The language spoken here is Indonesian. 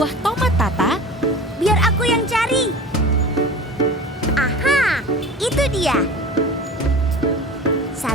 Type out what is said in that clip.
buah tomat, Tata? Biar aku yang cari. Aha, itu dia. 1,